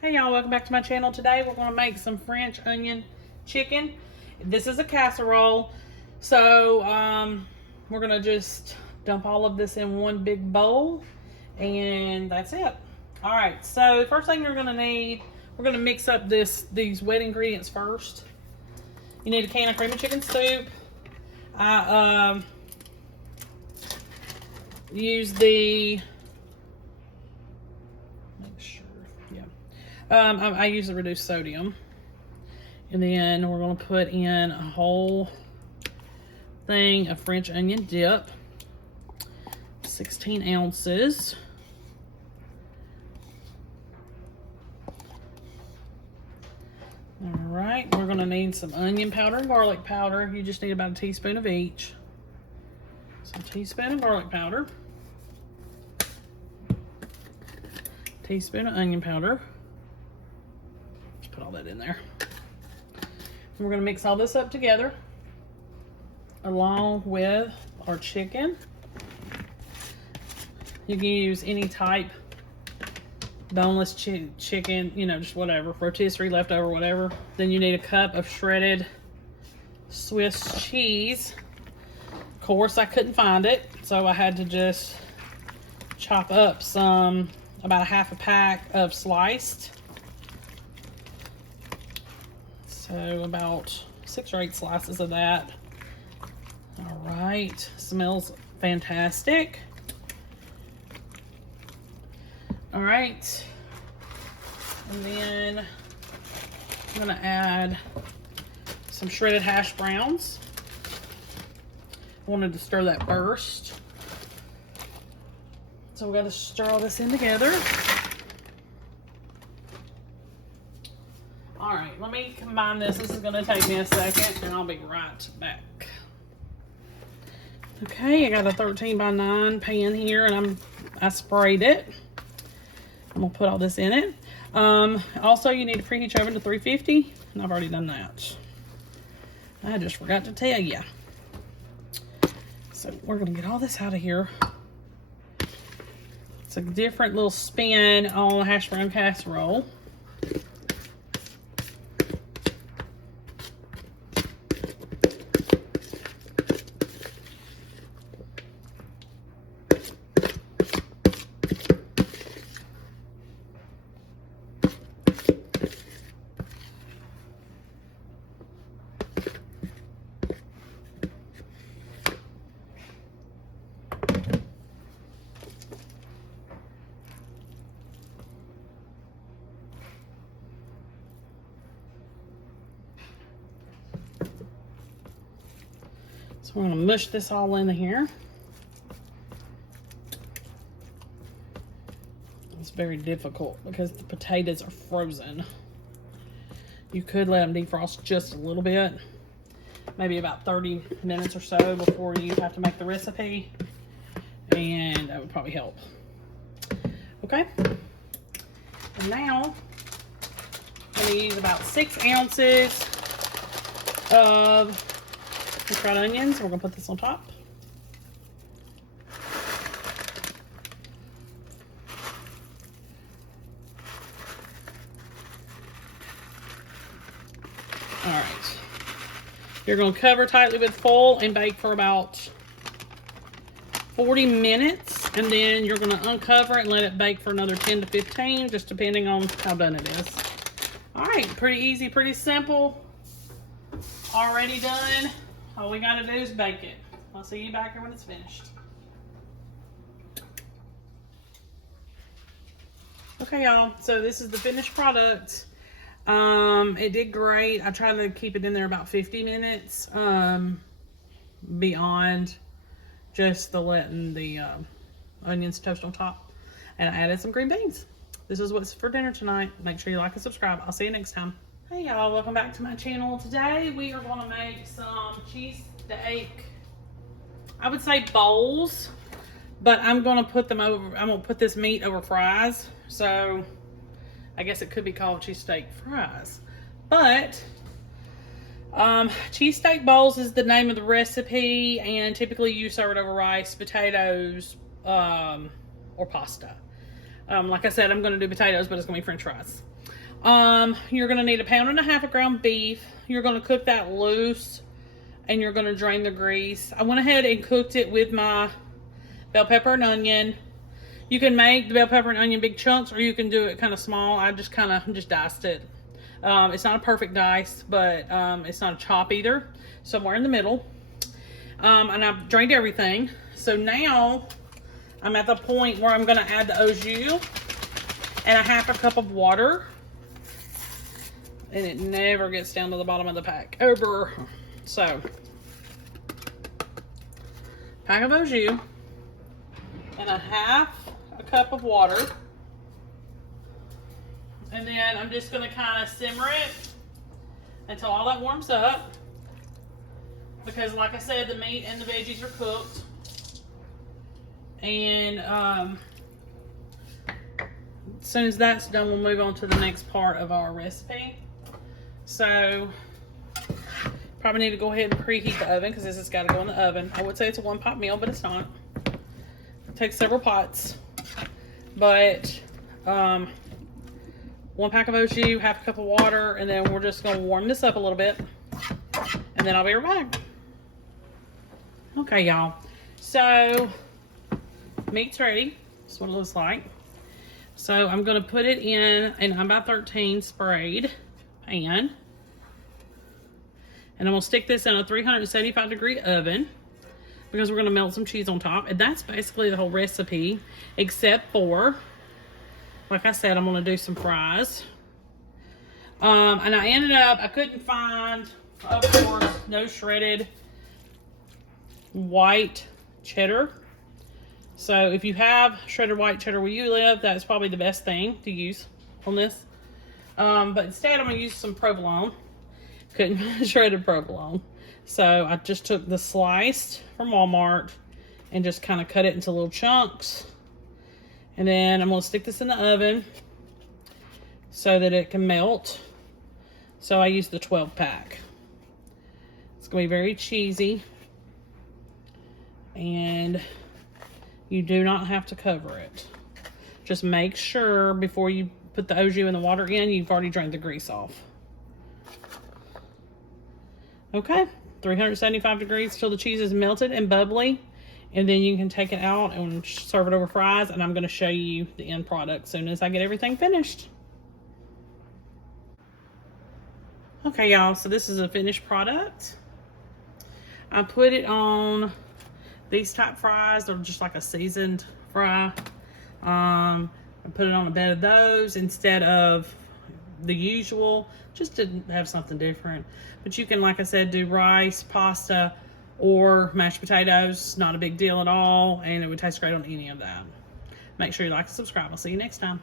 Hey y'all, welcome back to my channel. Today we're going to make some French onion chicken. This is a casserole. So we're going to just dump all of this in one big bowl and that's it. Alright, so the first thing you're going to need, we're going to mix up these wet ingredients first. You need a can of cream of chicken soup. I use the I use the reduced sodium. And then we're going to put in a whole thing of French onion dip. 16 ounces. Alright, we're going to need some onion powder and garlic powder. You just need about a teaspoon of each. So a teaspoon of garlic powder. Teaspoon of onion powder. Put all that in there. And we're going to mix all this up together along with our chicken. You can use any type, boneless chicken, you know, just whatever, rotisserie, leftover, whatever. Then you need a cup of shredded Swiss cheese. Of course, I couldn't find it, so I had to just chop up about a half a pack of sliced. So about 6 or 8 slices of that. All right, smells fantastic. All right, and then I'm gonna add some shredded hash browns. I wanted to stir that first. So we gotta stir all this in together. All right, let me combine this. This is gonna take me a second and I'll be right back. Okay, I got a 13 by 9 pan here and I sprayed it. I'm gonna put all this in it. Also, you need to preheat your oven to 350, and I've already done that. I just forgot to tell you. So we're gonna get all this out of here. It's a different little spin on the hash brown casserole. So we're going to mush this all in here. It's very difficult because the potatoes are frozen. You could let them defrost just a little bit, maybe about 30 minutes or so before you have to make the recipe, and that would probably help. Okay, and now I'm going to use about 6 ounces of fried onions. We're going to put this on top. All right. You're going to cover tightly with foil and bake for about 40 minutes. And then you're going to uncover it and let it bake for another 10 to 15, just depending on how done it is. All right. Pretty easy, pretty simple. Already done. All we got to do is bake it. I'll see you back here when it's finished. Okay, y'all. So this is the finished product. It did great. I tried to keep it in there about 50 minutes beyond just letting the onions toast on top. And I added some green beans. This is what's for dinner tonight. Make sure you like and subscribe. I'll see you next time. Hey y'all, welcome back to my channel. Today we are going to make some cheesesteak, I would say bowls, but I'm going to put them over, I'm going to put this meat over fries. So I guess it could be called cheesesteak fries. But cheesesteak bowls is the name of the recipe, and typically you serve it over rice, potatoes, or pasta. Like I said, I'm going to do potatoes, but it's going to be French fries. You're gonna need 1.5 pounds of ground beef. You're gonna cook that loose, and you're gonna drain the grease. I went ahead and cooked it with my bell pepper and onion. You can make the bell pepper and onion big chunks, or you can do it kind of small. I just kind of diced it. It's not a perfect dice, but it's not a chop either. Somewhere in the middle. And I've drained everything. So now I'm at the point where I'm going to add the au jus and 1/2 cup of water. And it never gets down to the bottom of the pack. Ever. So, pack of au jus and 1/2 cup of water. And then I'm just going to kind of simmer it until all that warms up. Because like I said, the meat and the veggies are cooked. And as soon as that's done, we'll move on to the next part of our recipe. So, probably need to go ahead and preheat the oven because this has got to go in the oven. I would say it's a 1-pot meal, but it's not. It takes several pots. But 1 pack of au jus, 1/2 cup of water, and then we're just going to warm this up a little bit. And then I'll be right back. Okay, y'all. So, meat's ready. That's what it looks like. So, I'm going to put it in an 9x13 sprayed pan. And I'm going to stick this in a 375-degree oven because we're going to melt some cheese on top. And that's basically the whole recipe, except for, like I said, I'm going to do some fries. And I ended up, I couldn't find, of course, no shredded white cheddar. So if you have shredded white cheddar where you live, that's probably the best thing to use on this. But instead, I'm going to use some provolone. Couldn't find shredded provolone. So I just took the sliced from Walmart and just kind of cut it into little chunks. And then I'm going to stick this in the oven so that it can melt. So I use the 12 pack. It's going to be very cheesy. And you do not have to cover it. Just make sure before you put the au jus and the water in, you've already drained the grease off. Okay, 375 degrees till the cheese is melted and bubbly. And then you can take it out and serve it over fries. And I'm going to show you the end product as soon as I get everything finished. Okay, y'all, so this is a finished product. I put it on these type fries. They're just like a seasoned fry. I put it on a bed of those instead of the usual, just to have something different. But you can, like I said, do rice, pasta, or mashed potatoes. Not a big deal at all, and it would taste great on any of that. Make sure you like and subscribe. I'll see you next time.